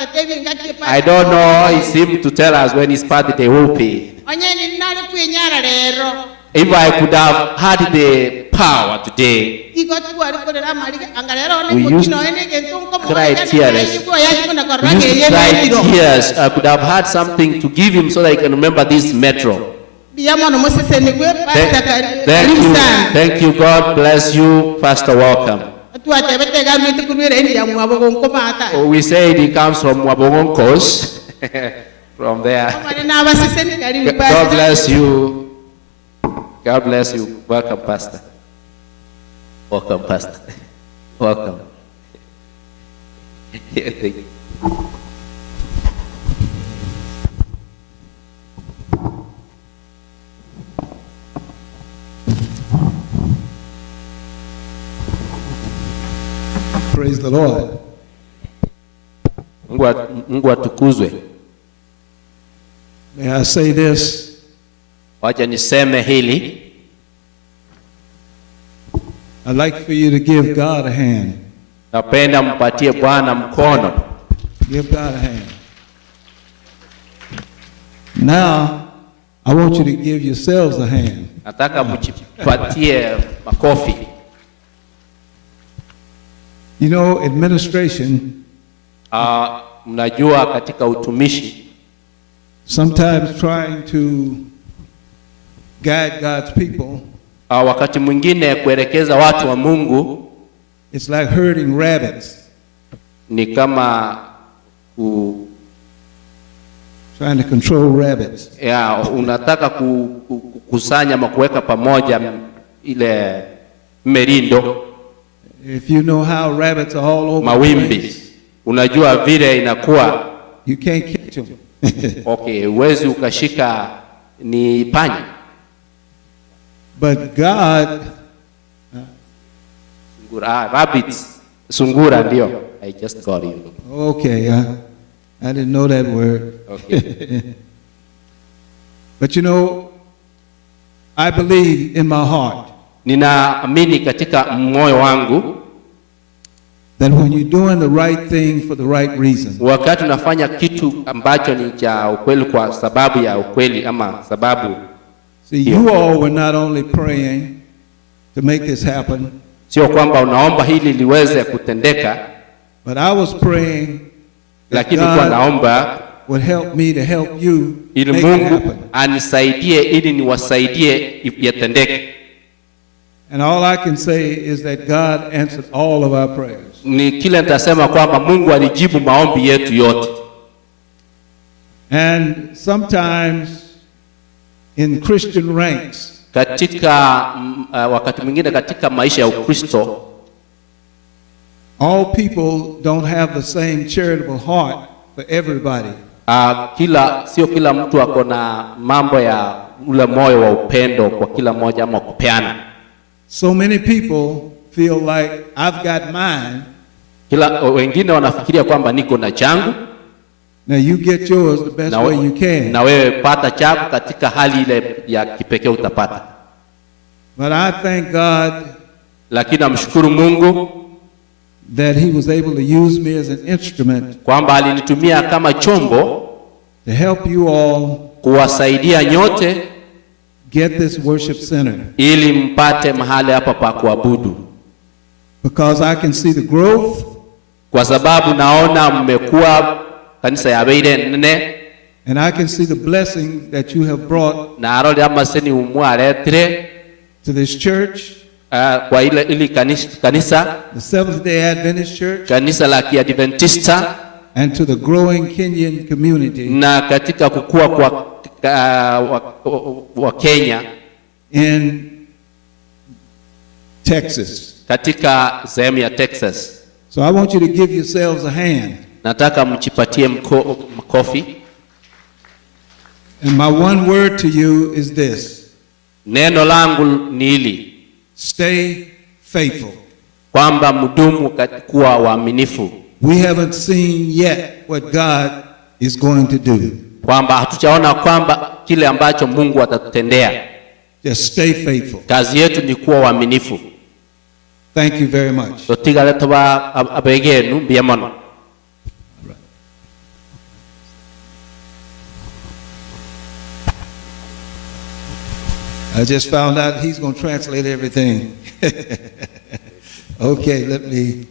I don't know, he seemed to tell us when his birthday will be. If I could have had the power today, we used to cry tears. We used to cry tears. I could have had something to give him so that he can remember this metro. Thank you. God bless you, Pastor. Welcome. We say he comes from Wabongonkos. From there. God bless you. God bless you. Welcome, Pastor. Welcome, Pastor. Welcome. Thank you. Praise the Lord. Mungu atukuzwe. May I say this? Wacha niseme hili. I'd like for you to give God a hand. Napenda mpatie Bwana mkono. Give God a hand. Now, I want you to give yourselves a hand. Nataka mjipatie makofi. You know, administration, mnajua katika utumishi, sometimes trying to guide God's people, wakati mwingine kuelekeza watu wa Mungu, it's like herding rabbits. Ni kama trying to control rabbits. Unataka kukusanya ama kuweka pamoja ile merindo. If you know how rabbits are all over mawimbi, unajua vile inakuwa. You can't catch them. Okay, uwezi ukashika ni panya. But God, rabbits, sungura ndio. I just got you. Okay, I didn't know that word. Okay. But you know, I believe in my heart. Ninaamini katika moyo wangu that when you're doing the right thing for the right reason, wakati unafanya kitu ambacho ni cha ukweli kwa sababu ya ukweli ama sababu. See, you all were not only praying to make this happen, sio kwamba unaomba hili liweze kutendeka, but I was praying lakini kwa naomba would help me to help you ili Mungu anisaidie ili niwasaidie yatendeke. And all I can say is that God answered all of our prayers. Ni kile nitasema kwamba Mungu alijibu maombi yetu yote. And sometimes in Christian ranks, katika wakati mwingine katika maisha ya Ukristo, all people don't have the same charitable heart for everybody. Sio kila mtu ako na mambo ya ule moyo wa upendo kwa kila mmoja ama kupeana. So many people feel like I've got mine. Wengine wanafikiria kwamba niko na changu. Now you get yours the best way you can. Na wewe pata chako katika hali ile ya kipekee utapata. But I thank God, lakini namshukuru Mungu that he was able to use me as an instrument, kwamba alinitumia kama chombo to help you all kuwasaidia nyote get this worship center, ili mpate mahali hapa pa kuabudu. Because I can see the growth, kwa sababu naona mmekuwa kanisa ya beire nene, and I can see the blessing that you have brought na aroli amaseni umwaletire to this church, kwa ili kanisa the Seventh-day Adventist Church, kanisa la Kiadventista, and to the growing Kenyan community, na katika kukua kwa wa Kenya in Texas, katika sehemu ya Texas. So I want you to give yourselves a hand. Nataka mchipatie makofi. And my one word to you is this. Neno langu ni hili. Stay faithful. Kwamba mdumu kuwa waaminifu. We haven't seen yet what God is going to do. Kwamba hatujaona kwamba kile ambacho Mungu atatutendea. Just stay faithful. Kazi yetu ni kuwa waaminifu. Thank you very much. Totiga letoba abegenu biamono. I just found out he's going to translate everything. Okay,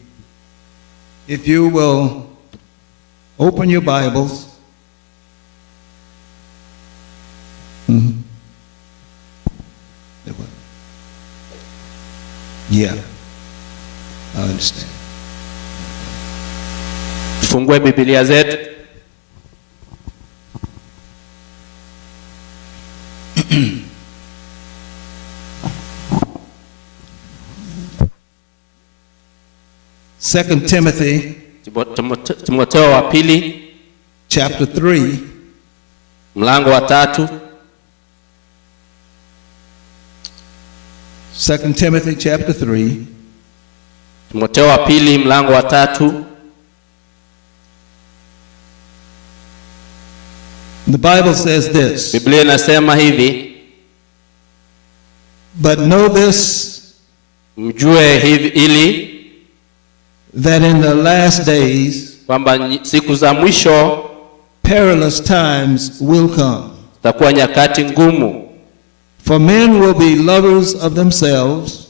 if you will open your Bibles. Yeah, I understand. Tufungue Biblia zetu. Second Timothy Timotheo wa pili chapter 3 mlango wa 3. Second Timothy chapter 3 Timotheo wa pili mlango wa 3. The Bible says this. Biblia inasema hivi, but know this, mjue hivi ili that in the last days kwamba siku za mwisho perilous times will come. takuwa nyakati ngumu. For men will be lovers of themselves,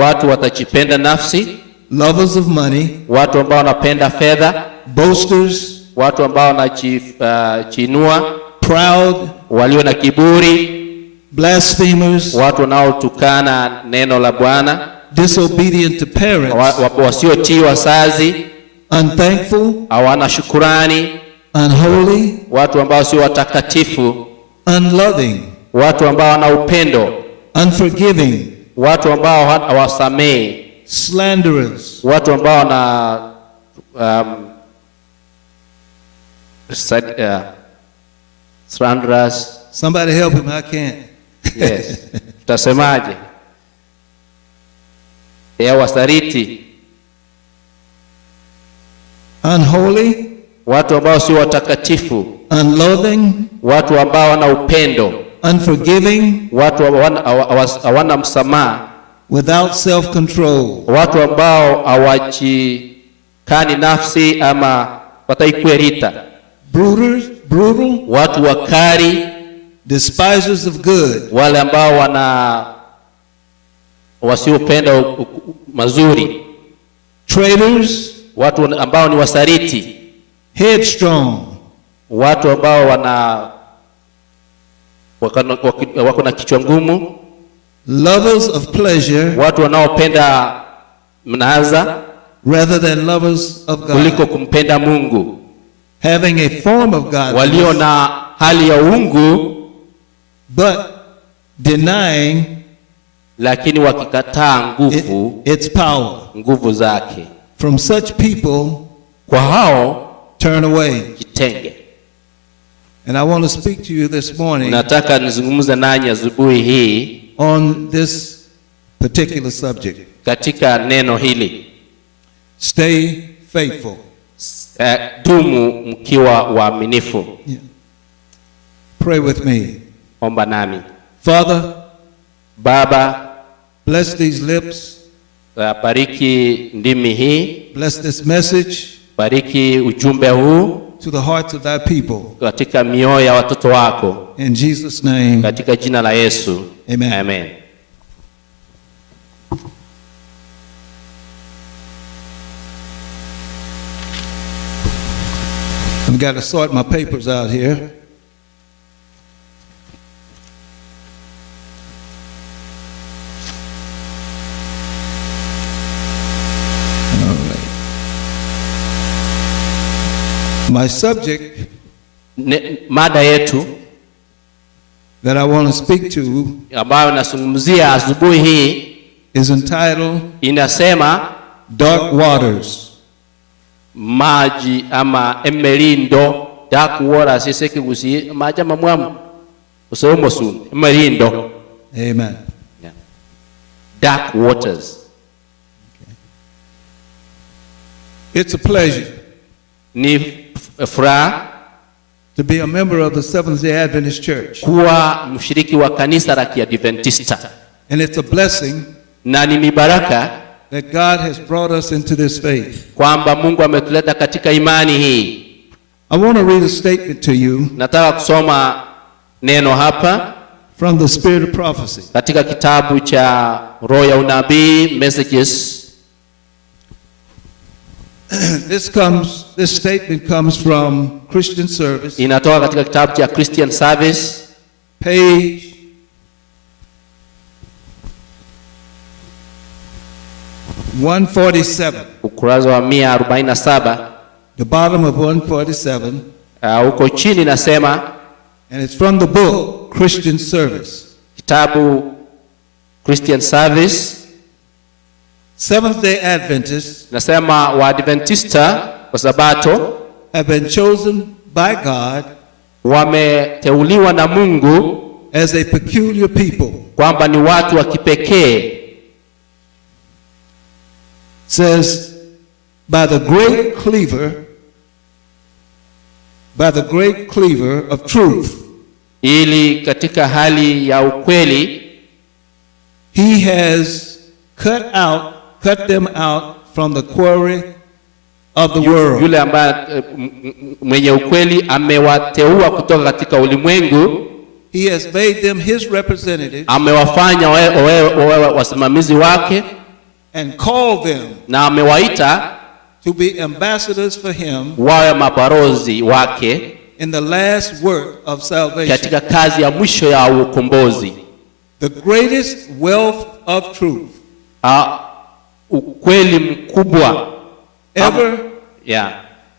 Watu watajipenda nafsi, lovers of money, watu ambao wanapenda fedha, boasters, watu ambao wanajinua, proud, walio na kiburi, blasphemers, watu wanaotukana neno la Bwana, disobedient to parents, wasiotii wazazi, unthankful, hawana shukurani, unholy, watu ambao sio watakatifu, unloving, watu ambao wana upendo, unforgiving, watu ambao hawasamehi, slanderers, watu ambao wana slanderers. Somebody help him, I can't. Yes. Tutasemaje? Wasaliti, unholy, watu ambao sio watakatifu, unloving, watu ambao wana upendo, unforgiving, watu hawana msamaha, without self-control, watu ambao hawajikani nafsi ama wataikwerita, brutal, watu wakari, despisers of good, wale ambao wasiopenda mazuri, traitors, watu ambao ni wasaliti, headstrong, watu ambao wako na kichwa ngumu, lovers of pleasure, watu wanaopenda mnaza rather than lovers of God, kuliko kumpenda Mungu, having a form of godliness, walio na hali ya uungu but denying lakini wakikataa its power. nguvu zake. From such people, Kwa hao turn away. jitenge. And I want to speak to you this morning Nataka nizungumze nanyi asubuhi hii on this particular subject. katika neno hili. Stay faithful. Dumu mkiwa waaminifu. Yeah. Pray with me. Omba nami. Father, Baba, bless these lips. Bariki ndimi hii. Bless this message. Bariki ujumbe huu To the hearts of thy people. katika mioyo ya watoto wako. In Jesus' name. Katika jina la Yesu. Amen. Amen. I've got to sort my papers out here. My subject mada yetu that I want to speak to ambayo nasungumzia asubuhi hii is entitled inasema Dark Waters. Maji ama emelindo, dark waters, siseki gusi maji mamwamu usomo sun emelindo. Amen. Yeah. Dark waters. Okay. It's a pleasure Ni furaha to be a member of the Seventh-day Adventist Church. kuwa mshiriki wa kanisa la Kiadventista. And it's a blessing Na ni mibaraka that God has brought us into this faith. kwamba Mungu ametuleta katika imani hii. I want to read a statement to you Nataka kusoma neno hapa from the spirit of prophecy. Katika kitabu cha roho ya unabii, Messages. This statement comes from Christian Service. Inatoka katika kitabu cha Christian Service, page 147. Ukurasa wa 147. The bottom of 147. Uko chini nasema, and it's from the book Christian Service. Kitabu Christian Service. Seventh-day Adventists, nasema Waadventista wa Sabato, have been chosen by God, wameteuliwa na Mungu, as a peculiar people. Kwamba ni watu wa kipekee. Says, by the great cleaver of truth, ili katika hali ya ukweli, he has cut them out from the quarry of the world. Yule ambaye mwenye ukweli amewateua kutoka katika ulimwengu. He has made them his representatives. Amewafanya wawe wasimamizi wake. And called them. Na amewaita to be ambassadors for him. Wawe mabarozi wake. In the last work of salvation. Katika kazi ya mwisho ya ukombozi. The greatest wealth of truth. Ukweli mkubwa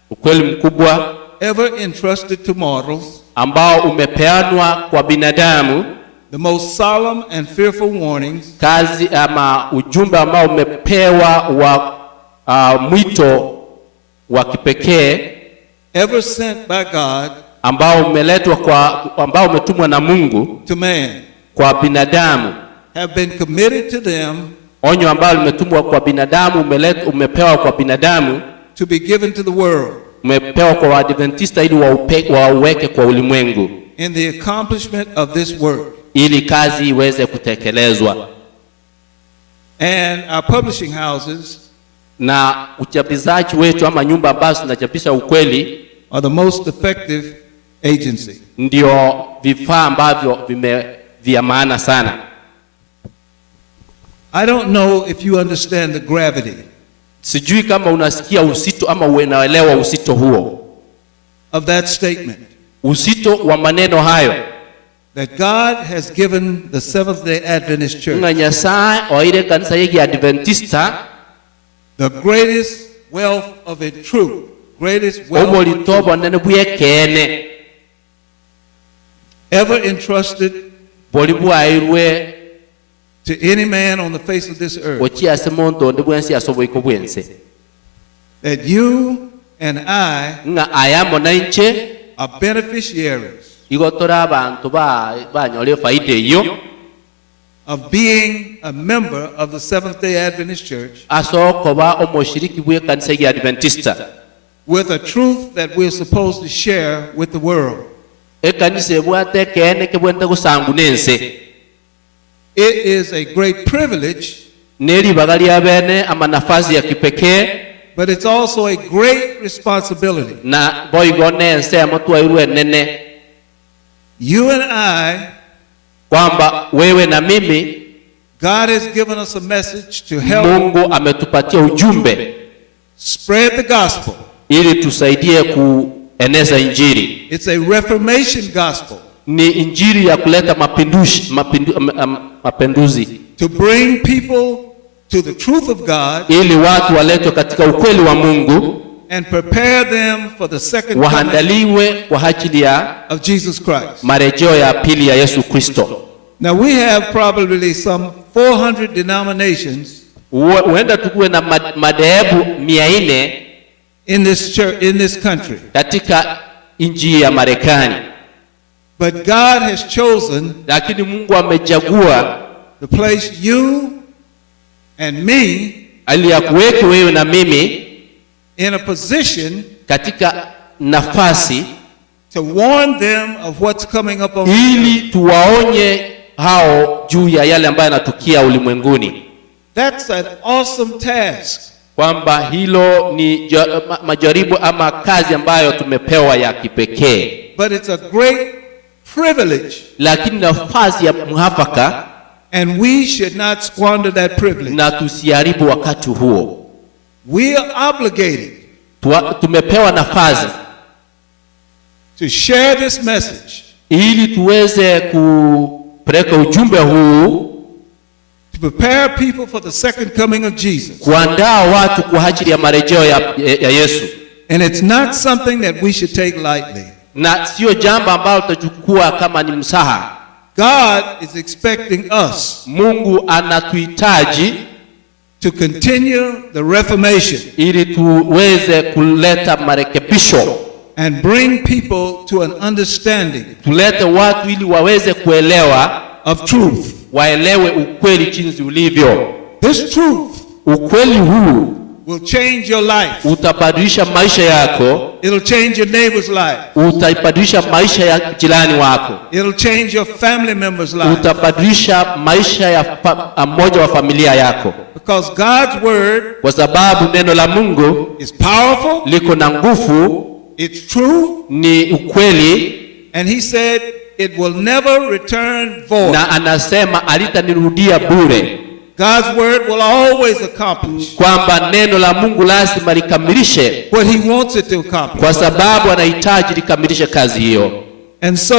ukweli mkubwa ever entrusted to mortals, ambao umepeanwa kwa binadamu, the most solemn and fearful warnings, kazi ama ujumbe ambao umepewa wa mwito wa kipekee, ever sent by God, ambao umetumwa na Mungu to man, kwa binadamu, have been committed to them, onyo ambalo limetumwa kwa binadamu, umepewa kwa binadamu, to be given to the world, umepewa kwa Waadventista ili wauweke kwa ulimwengu, in the accomplishment of this work, ili kazi iweze kutekelezwa. And our publishing houses, na uchapishaji wetu ama nyumba ambazo zinachapisha ukweli, are the most effective agency. Ndio vifaa ambavyo vya maana sana. I don't know if you understand the gravity. Sijui kama unasikia uzito ama unaelewa uzito huo. Of that statement. Uzito wa maneno hayo. That God has given the Seventh-day Adventist Church. Nganyasaye oire kanisa hiki Adventista. The greatest wealth of a truth. Greatest wealth ever entrusted to any man on the face of this earth. That you and I are beneficiaries of being a member of the Seventh-day Adventist Church, with a truth that we're supposed to share with the world. It is a great privilege, but it's also a great responsibility. You and I, God has given us a message to help spread the gospel. It's a Reformation gospel. Ni injili ya kuleta mapinduzi. To bring people to the truth of God. Ili watu waletwe katika ukweli wa Mungu. And prepare them for the second waandaliwe kwa ajili ya of Jesus Christ. Marejeo ya pili ya Yesu Kristo. Now we have probably some 400 denominations. Huenda tukuwe na madhehebu 400 in this church, in this country. Katika nchi ya Marekani. But God has chosen, lakini Mungu amechagua, to place you and me, aliyakuweke wewe na mimi, in a position, katika nafasi, to warn them of what's coming up on ili tuwaonye hao juu ya yale ambayo yanatukia ulimwenguni. That's an awesome task. Kwamba hilo ni majaribu ama kazi ambayo tumepewa ya kipekee. But it's a great privilege. Lakini nafasi ya muafaka, And we should not squander that privilege. na tusiharibu wakati huo. We are obligated Tumepewa nafasi to share this message, ili tuweze kupeleka ujumbe huu, to prepare people for the second coming of Jesus. kuandaa watu kwa ajili ya marejeo ya Yesu. And it's not something that we should take lightly. Na sio jambo ambalo tutachukua kama ni msaha. God is expecting us Mungu anatuhitaji to continue the reformation ili tuweze kuleta marekebisho, and bring people to an understanding tulete watu ili waweze kuelewa of truth. waelewe ukweli jinsi ulivyo. This truth Ukweli huu will change your life. utabadilisha maisha yako, It'll change your neighbor's life. utabadilisha maisha ya jirani wako, It'll change your family member's life. utabadilisha maisha ya mmoja wa familia yako, Because God's word kwa sababu neno la Mungu is powerful, liko na nguvu, it's true, ni ukweli, and he said it will never return void. na anasema alitanirudia bure, God's word will always accomplish kwamba neno la Mungu lazima likamilishe, what he wants it to accomplish. kwa sababu anahitaji likamilishe kazi hiyo. And so,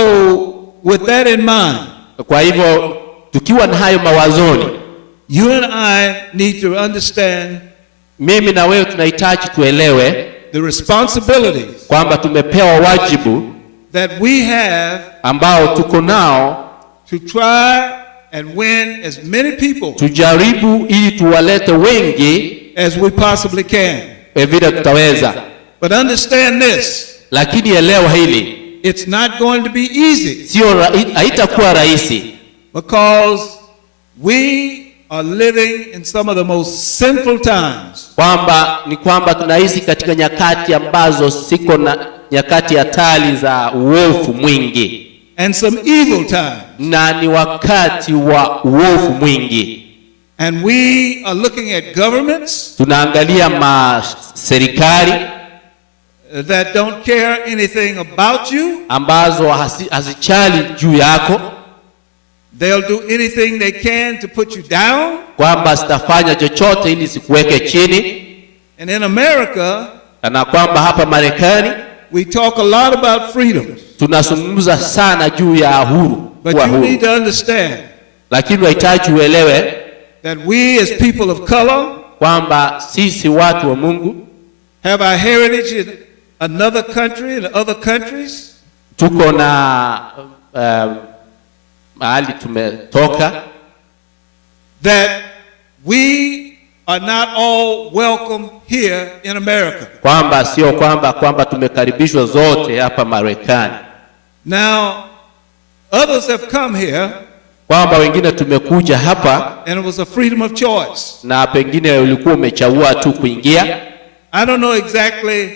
with that in mind, Kwa hivyo tukiwa na hayo mawazoni, you and I need to understand mimi na wewe tunahitaji tuelewe the responsibilities kwamba tumepewa wajibu that we have ambao tuko nao, to try and win as many people tujaribu ili tuwalete wengi as we possibly can. vile tutaweza. But understand this, Lakini elewa hili, it's not going to be easy, haitakuwa rahisi, because we are living in some of the most sinful times. kwamba tunaishi katika nyakati ambazo siko na nyakati hatari za uovu mwingi, And some evil times. na ni wakati wa uovu mwingi. And we are looking at governments Tunaangalia serikali that don't care anything about you. ambazo hazichali juu yako, They'll do anything they can to put you down. kwamba sitafanya chochote ili sikuweke chini. And in America, Na kwamba hapa Marekani we talk a lot about freedoms. tunazungumza sana juu ya uhuru, But kuwa you huru. need to understand Lakini unahitaji uelewe that we as people of color kwamba sisi watu wa Mungu have our heritage in another country and other countries. tuko na mahali tumetoka, That we are not all welcome here in America. kwamba sio kwamba tumekaribishwa zote hapa Marekani, Now, others have come here kwamba wengine tumekuja hapa and it was a freedom of choice. na pengine ulikuwa umechagua tu kuingia, I don't know exactly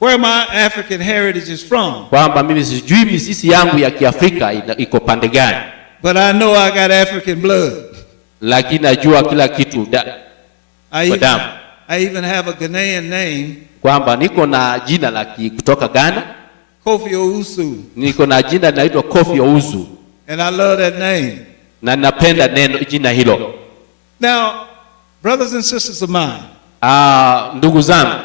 where my African heritage is from, kwamba mimi sijui misisi yangu ya Kiafrika iko pande gani, but I know I got African blood. lakini najua kila kitu I even have a Ghanaian name, kwamba niko na jina la kutoka Ghana, Kofi Owusu, niko na jina linaloitwa Kofi Owusu, and I love that name. na napenda jina hilo. Now, brothers and sisters of mine, Ndugu zangu,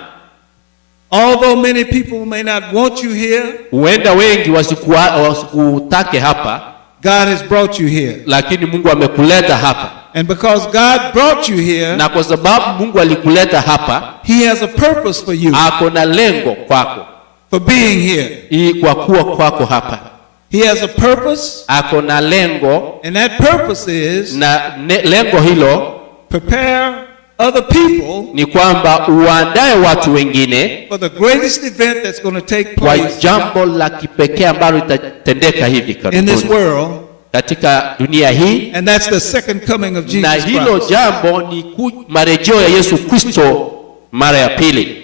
although many people may not want you here, huenda wengi wasikutake hapa, God has brought you here. lakini Mungu amekuleta hapa, And because God brought you here, na kwa sababu Mungu alikuleta hapa, He has a purpose for you, ako na lengo kwako, for being here. kwa kuwa kwako hapa. He has a purpose, Ako na lengo, and that purpose is na lengo hilo prepare other people ni kwamba uandae watu wengine for the greatest event that's going to take kwa place jambo la kipekee ambalo litatendeka hivi in this karibuni world, katika dunia hii, and that's the second coming of na Jesus hilo Christ. jambo ni marejeo ya Yesu Kristo mara ya pili.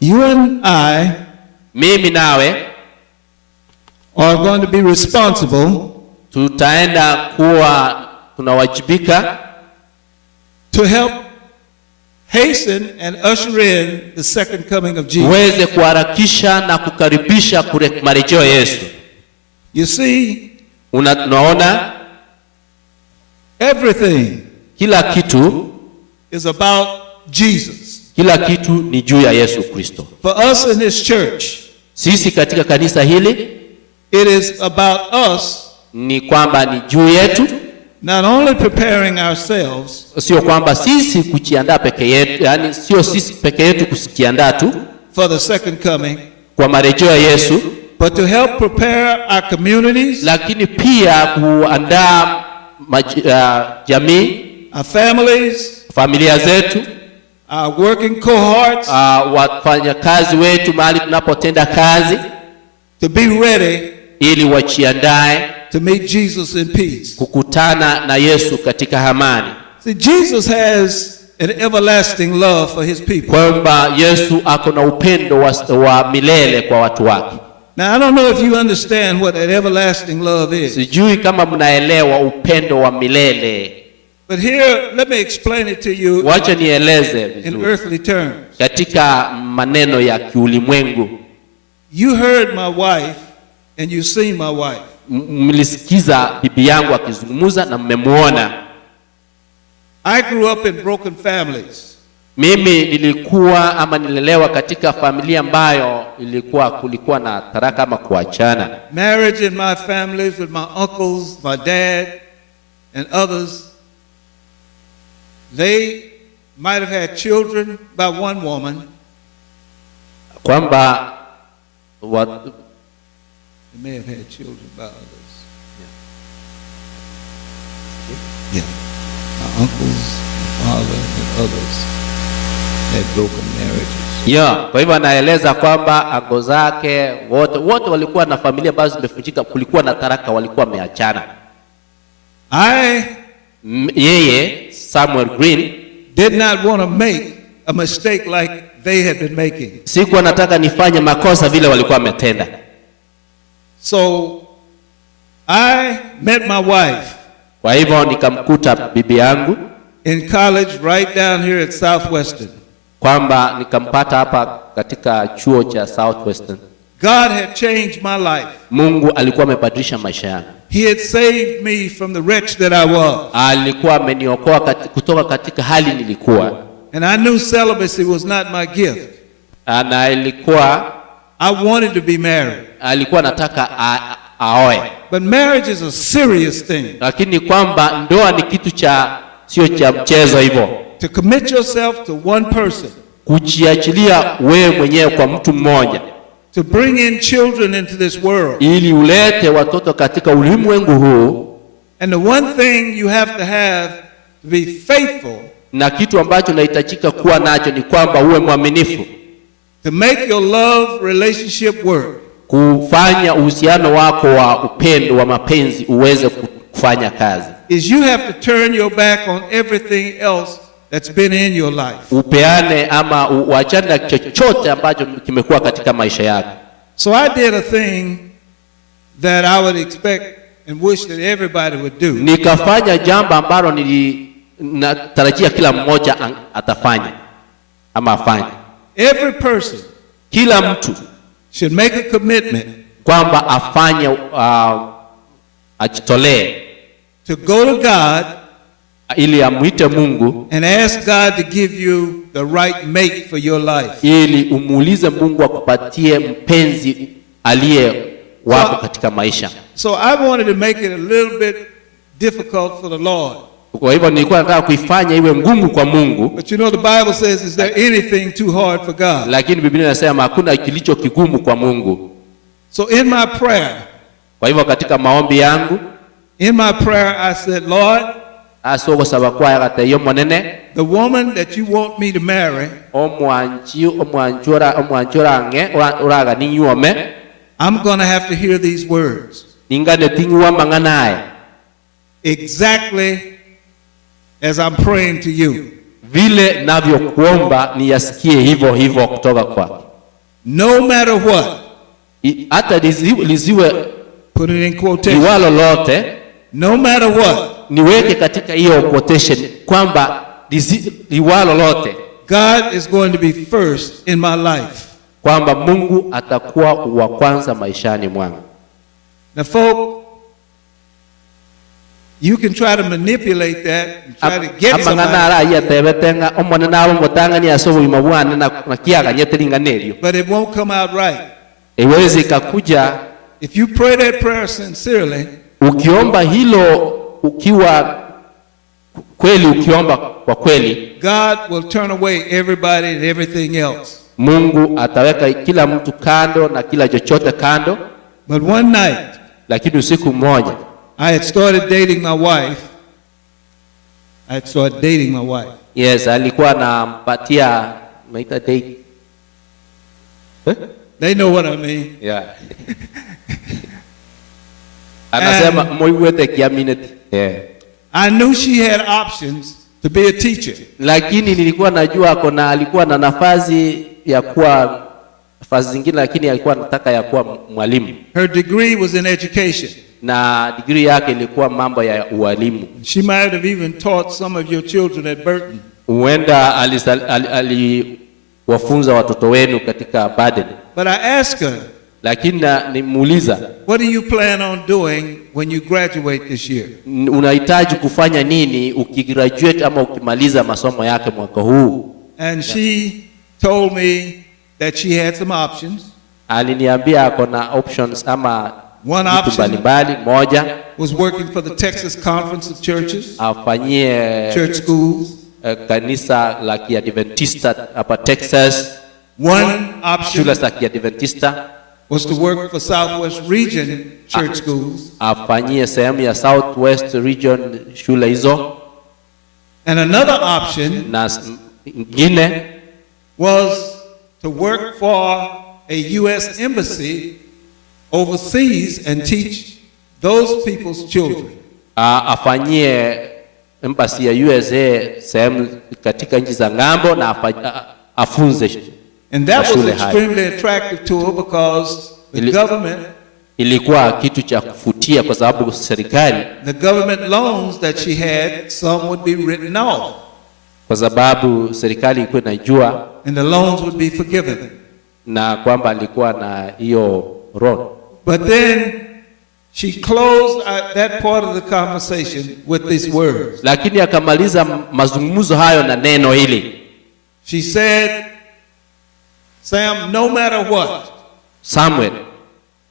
You and I Mimi nawe are going to be responsible tutaenda kuwa tunawajibika to help hasten and usher in the second coming of Jesus. Uweze kuharakisha na kukaribisha marejeo Yesu. You see, unaona everything kila kitu is about Jesus. Kila kitu ni juu ya Yesu Kristo. For us in this church, sisi katika kanisa hili, it is about us, ni kwamba ni juu yetu, not only preparing ourselves, sio kwamba sisi kujiandaa peke yetu, yani sio sisi peke yetu kujiandaa tu for the second coming, kwa marejeo ya Yesu, but to help prepare our communities, lakini pia kuandaa jamii, our families, familia zetu, our working cohorts, wafanyakazi wetu mahali tunapotenda kazi, to be ready ili wajiandae to meet Jesus in peace. Kukutana na Yesu katika amani. See, Jesus has an everlasting love for his people. Kwamba Yesu ako na upendo wa milele kwa watu wake. Now, I don't know if you understand what an everlasting love is. Sijui kama mnaelewa upendo wa milele. But here, let me explain it to you. Wacha nieleze in earthly terms. Katika maneno ya kiulimwengu. You heard my wife and you seen my wife. Mlisikiza bibi yangu akizungumza na mmemuona. I grew up in broken families. Mimi nililelewa katika familia ambayo kulikuwa na taraka ama kuachana. Marriage in my families with my uncles, my dad and others, they might have had children by one woman. Kwamba they may have had children by others. Yeah. My uncles, my father and others had broken marriages. Yeah, kwa hivyo anaeleza kwamba ango zake wote walikuwa na familia ambazo zimevunjika, kulikuwa na taraka, walikuwa wameachana. Yeye Samuel Green did not want to make a mistake like they had been making. Sikuwa nataka nifanye makosa vile walikuwa wametenda. So I met my wife. Kwa hivyo nikamkuta bibi yangu in college right down here at Southwestern. Kwamba nikampata hapa katika chuo cha Southwestern. God had changed my life. Mungu alikuwa amebadilisha maisha yangu. He had saved me from the wretch that I was. Alikuwa ameniokoa kutoka katika hali nilikuwa. And I knew celibacy was not my gift. Na I wanted to be married. Alikuwa nataka aoe. But marriage is a serious thing. Lakini kwamba ndoa ni kitu sio cha mchezo hivyo. To commit yourself to one person. Kujiachilia wewe mwenyewe kwa mtu mmoja. To bring in children into this world. Ili ulete watoto katika ulimwengu huu. And the one thing you have to be faithful. Na kitu ambacho unahitajika kuwa nacho ni kwamba uwe mwaminifu. To make your love relationship work. Kufanya uhusiano wako wa upendo wa mapenzi uweze kufanya kazi. Is you have to turn your back on everything else that's been in your life. Upeane ama uachane na chochote ambacho kimekuwa katika maisha yako. So I did a thing that I would expect and wish that everybody would do. Nikafanya jambo ambalo natarajia kila mmoja atafanya ama afanye. Every person, kila mtu should make a commitment kwamba afanye ajitolee to go to God ili amuite Mungu and ask God to give you the right mate for your life. Ili umuulize Mungu akupatie mpenzi aliye wako katika maisha. So I wanted to make it a little bit difficult for the Lord. Kwa hivyo nilikuwa nataka kuifanya iwe ngumu kwa Mungu. But you know the Bible says, is there anything too hard for God? Lakini Biblia inasema hakuna kilicho kigumu kwa Mungu. So in my prayer, kwa hivyo katika maombi yangu, in my prayer I said, Lord, the woman that you want me to marry, I'm going to have to hear these words. Exactly as I'm praying to you. Vile navyokuomba niyasikie hivyo hivyo kutoka kwako. No matter what. Hata liziwe, put it in quotation. Liwalo lote. No matter what. Niweke katika hiyo quotation kwamba liwalo lote. God is going to be first in my life. Kwamba Mungu atakuwa wa kwanza maishani mwangu. Now folk, you can try to manipulate that and try to get somebody. But it won't come out right. If you pray that prayer sincerely, ukiomba hilo ukiwa kweli, ukiomba kwa kweli, God will turn away everybody and everything else. Mungu ataweka kila mtu kando na kila chochote kando. But one night, lakini usiku mmoja, I had started dating my wife. Yes, alikuwa anampatia maita date. They know what I mean. Yeah. Anasema moiwete kiamineti. Yeah. I knew she had options to be a teacher. Lakini nilikuwa najua alikuwa na nafasi ya kuwa nafasi zingine, lakini alikuwa anataka ya kuwa mwalimu. Her degree was in education. Na degree yake ilikuwa mambo ya ualimu. She might have even taught some of your children at Burton. Huenda aliwafunza watoto wenu katika Baden. But I asked her, lakini nimuuliza, what do you plan on doing when you graduate this year? Unahitaji kufanya nini ukigraduate ama ukimaliza masomo yake mwaka huu? And she told me that she had some options. Aliniambia kuna options ama one option moja was working for the Texas Conference of Churches. Afanyie church schools. Kanisa la Kiadventista hapa Texas. One option shule za Kiadventista was to work for Southwest Region church schools. Afanyie sehemu ya Southwest Region shule hizo. And another option na ingine was to work for a US embassy overseas and teach those people's children. Afanyie embassy ya USA sehemu katika nchi za ngambo na afunze. And that was extremely attractive to her because the government, ilikuwa kitu cha kufutia kwa sababu serikali, the government loans that she had, some would be written off. Kwa sababu serikali ilikuwa inajua, and the loans would be forgiven. Na kwamba alikuwa na hiyo loan. But then she closed that part of the conversation with these words. Lakini akamaliza mazungumzo hayo na neno hili. She said, Sam, no matter what, Samuel,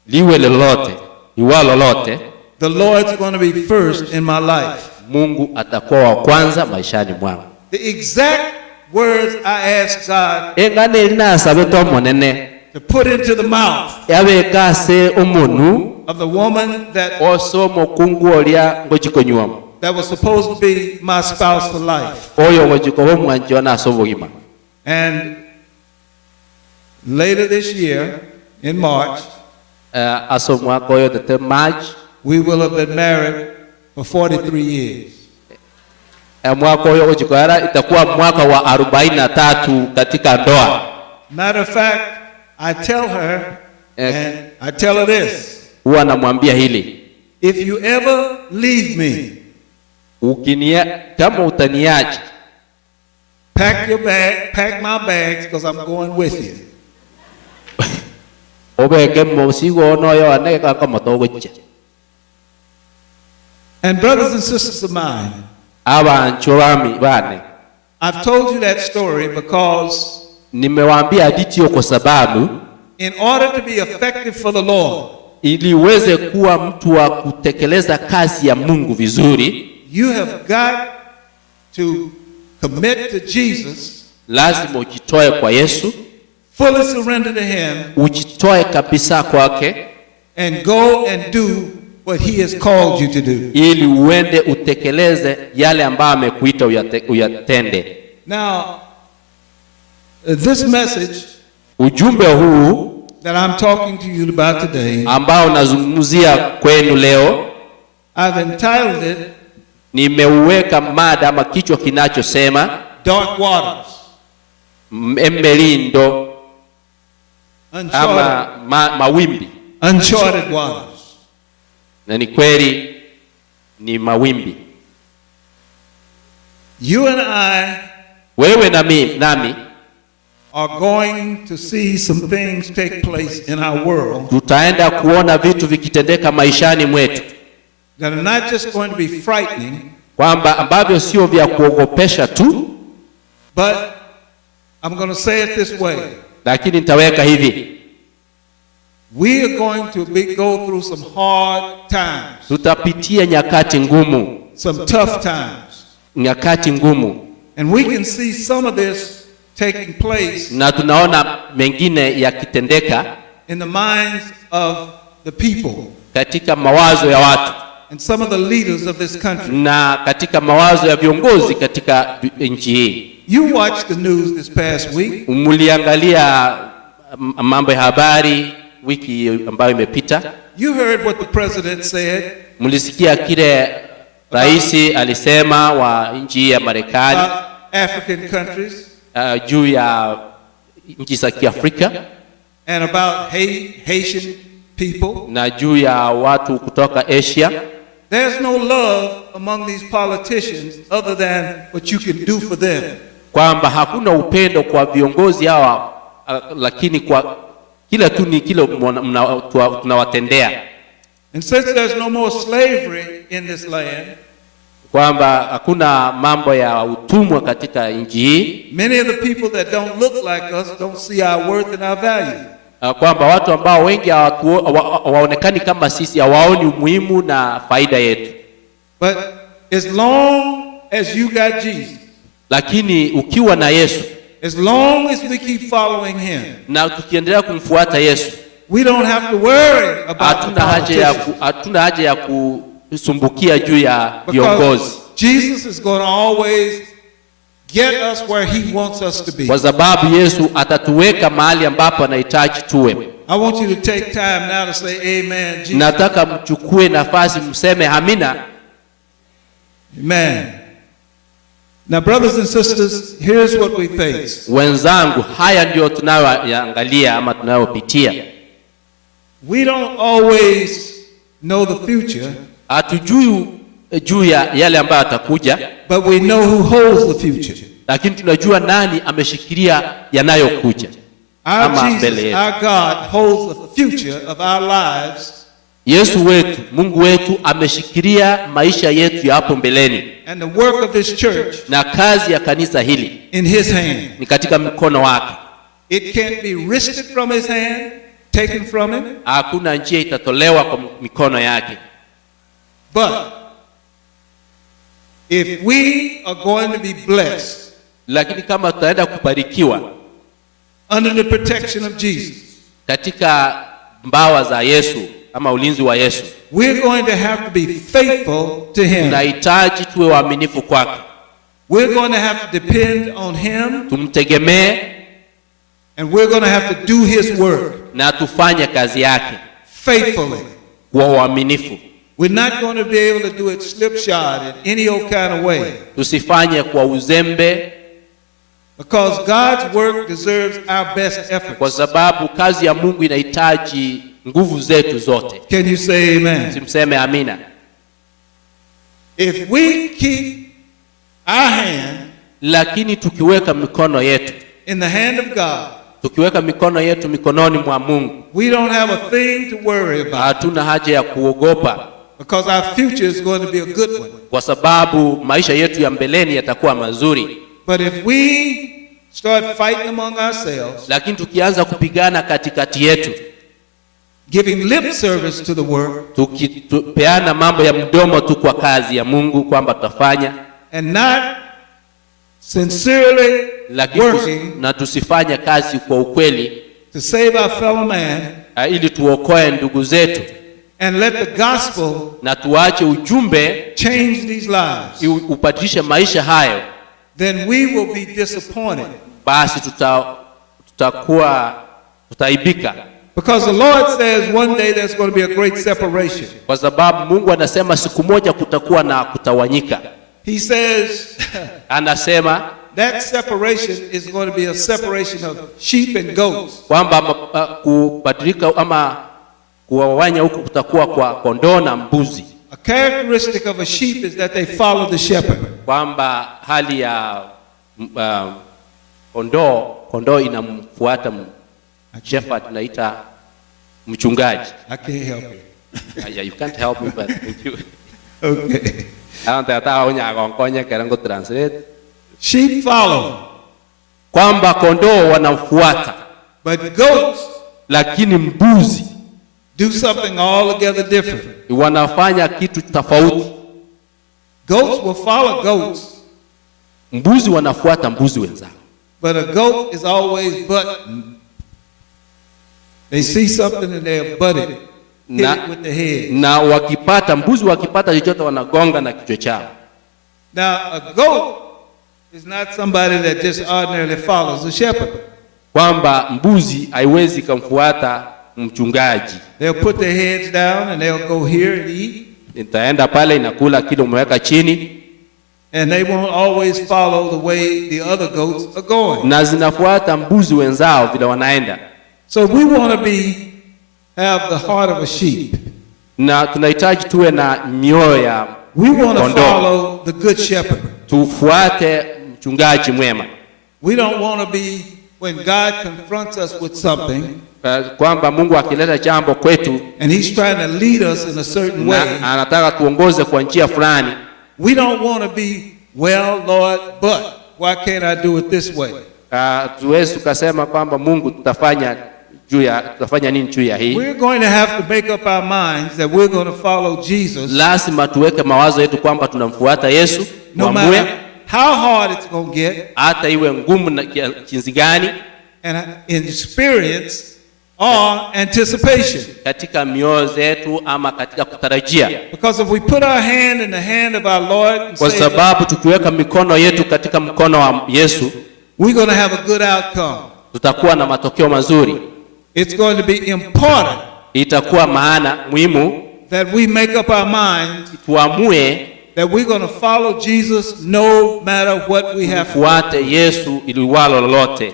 liwe lolote, liwa lolote, the Lord's going to be first in my life. Mungu atakuwa wa kwanza maishani mwangu. The exact words I asked God engane lina sabeto monene to put into the mouth yabe kase omunu of the woman that oso mokungu olia ngojikonywa that was supposed to be my spouse for life. Oyo ngojiko bomwanjo na sobogima. And later this year in March, we will have been married for 43 years. Itakuwa mwaka wa 43 katika ndoa. Matter of fact, I tell her and I tell her this. Huwa namwambia hili. If you ever leave me, kama utaniacha, pack your bag, pack my bags because I'm going with you. And brothers and sisters of mine, I've told you that story because in order to be effective for the Lord, you have got to commit to Jesus, fully surrender to him, and go and do what he has called you to do. Now, this message that I'm talking to you about today, I've entitled it nimeuweka mada ama kichwa kinachosema Dark Waters, melindo ama mawimbi, uncharted waters. Na ni kweli ni mawimbi. You and I wewe na nami are going to see some things take place in our world tutaenda kuona vitu vikitendeka maishani mwetu that are not just going to be frightening, kwamba ambavyo sio vya kuogopesha tu, but I'm going to say it this way. Lakini nitaweka hivi. We are going to go through some hard times. Tutapitia nyakati ngumu. Some tough times. Nyakati ngumu. And we can see some of this taking place. Na tunaona mengine yakitendeka in the minds of the people. Katika mawazo ya watu. And some of the leaders of this country. Na katika mawazo ya viongozi katika nchi hii. You watched the news this past week. Muliangalia mambo ya habari wiki ambayo imepita. You heard what the president said. Mulisikia kile rais alisema wa nchi ya Marekani. African countries. Juu ya nchi za Kiafrika. And about Haitian people. Na juu ya watu kutoka Asia. There's no love among these politicians other than what you can do for them. Kwamba hakuna upendo kwa viongozi hawa, lakini kwa kila tu ni kile tunawatendea. And since there's no more slavery in this land, kwamba hakuna mambo ya utumwa katika nchi hii, many of the people that don't look like us don't see our worth and our value. Kwamba watu ambao wengi hawaonekani kama sisi, hawaoni umuhimu na faida yetu. But as long as you got Jesus, lakini ukiwa na Yesu, as long as we keep following him, na tukiendelea kumfuata Yesu, we don't have to worry about hatuna haja ya kusumbukia juu ya viongozi. Jesus is going to always get us where he wants us to be. Kwa sababu Yesu atatuweka mahali ambapo anahitaji tuwe. I want you to take time now to say amen, Jesus. Nataka mchukue nafasi mseme amina. Amen. Now brothers and sisters, here's what we face. Wenzangu, haya ndio tunayoangalia ama tunayopitia. We don't always know the future. Hatujui juu ya yale ambayo atakuja, but we know who holds the future. Lakini tunajua nani ameshikilia yanayokuja. Our Jesus, our God holds the future of our lives. Yesu wetu, Mungu wetu ameshikilia maisha yetu ya hapo mbeleni. And the work of this church, na kazi ya kanisa hili, in his hand. Ni katika mikono wake. It can't be wrested from his hand, taken from him. Hakuna njia itatolewa kwa mikono yake. But if we are going to be blessed, lakini kama tutaenda kubarikiwa under the protection of Jesus, katika mbawa za Yesu ama ulinzi wa Yesu, we're going to have to be faithful to him. Tunahitaji tuwe waaminifu kwake. We're going to have to depend on him. Tumtegemee. And we're going to have to do his work. Na tufanye kazi yake faithfully. Kwa uaminifu. We're not going to be able to do it slipshod in any old kind of way. Tusifanye kwa uzembe. Because God's work deserves our best efforts. Kwa sababu kazi ya Mungu inahitaji nguvu zetu zote. Can you say amen? Simseme amina. If we keep our hand, lakini tukiweka mikono yetu in the hand of God, tukiweka mikono yetu mikononi mwa Mungu, we don't have a thing to worry about. Hatuna haja ya kuogopa. Because our future is going to be a good one. Kwa sababu maisha yetu ya mbeleni yatakuwa mazuri. But if we start fighting among ourselves, lakini tukianza kupigana katikati yetu, giving lip service to the work, tukipeana mambo ya mdomo tu kwa kazi ya Mungu kwamba tutafanya, and not sincerely working, na tusifanye kazi kwa ukweli to save our fellow man, ili tuokoe ndugu zetu, and let the gospel, na tuache ujumbe change these lives, upadilishe maisha hayo, then we will be disappointed. Basi tutaibika. Because the Lord says one day there's going to be a great separation. Kwa sababu Mungu anasema siku moja kutakuwa na kutawanyika. He says anasema that separation is going to be a separation of sheep and goats. Kwamba kubadilika ama kuwawanya huku kutakuwa kwa kondoo na mbuzi. A characteristic of a sheep is that they follow the shepherd. Kwamba hali ya kondoo inamfuata shepherd, tunaita mchungaji. I can't help you. Yeah, you can't help me, but you. Okay. Translate. Sheep follow, Kwamba kondoo wanamfuata, but goats lakini mbuzi do something altogether different. wanafanya kitu tofauti. Goats will follow goats, Mbuzi wanafuata mbuzi wenzao. but a goat is always butting. They see something and they're butted, hit it with the head. Na mbuzi wakipata chochote wanagonga na kichwa chao. Now, a goat is not somebody that just ordinarily follows a shepherd. Kwamba mbuzi haiwezi kumfuata mchungaji. They'll put their heads down and they'll go here and eat. Itaenda pale inakula kile umeweka chini. And they won't always follow the way the other goats are going. Na zinafuata mbuzi wenzao vile wanaenda. So we want to have the heart of a sheep. Na tunahitaji tuwe na mioyo ya We want to kondoo. follow the good shepherd. Tufuate mchungaji mwema. We don't want to be, when God confronts us with something, Kwamba Mungu akileta jambo kwetu and he's trying to lead us in a certain way, na anataka tuongoze kwa njia fulani, we don't want to be, well, Lord, but why can't I do it this way? tuwezi tukasema kwamba Mungu tutafanya nini juu ya hii. We're going to have to make up our minds that we're going to follow Jesus. Lazima tuweke mawazo yetu kwamba tunamfuata Yesu, No matter how hard it's going to get, hata iwe ngumu na jinsi gani, and in experience or anticipation. katika mioyo zetu ama katika kutarajia. Because if we put our hand in the hand of our Lord and Kwa Savior, sababu tukiweka mikono yetu katika mkono wa Yesu, we're going to have a good outcome. tutakuwa na matokeo mazuri. It's going to be important Itakuwa maana muhimu that we make up our minds tuamue that we're going to follow Jesus no matter what we have to. fuate Yesu iliwalo lolote.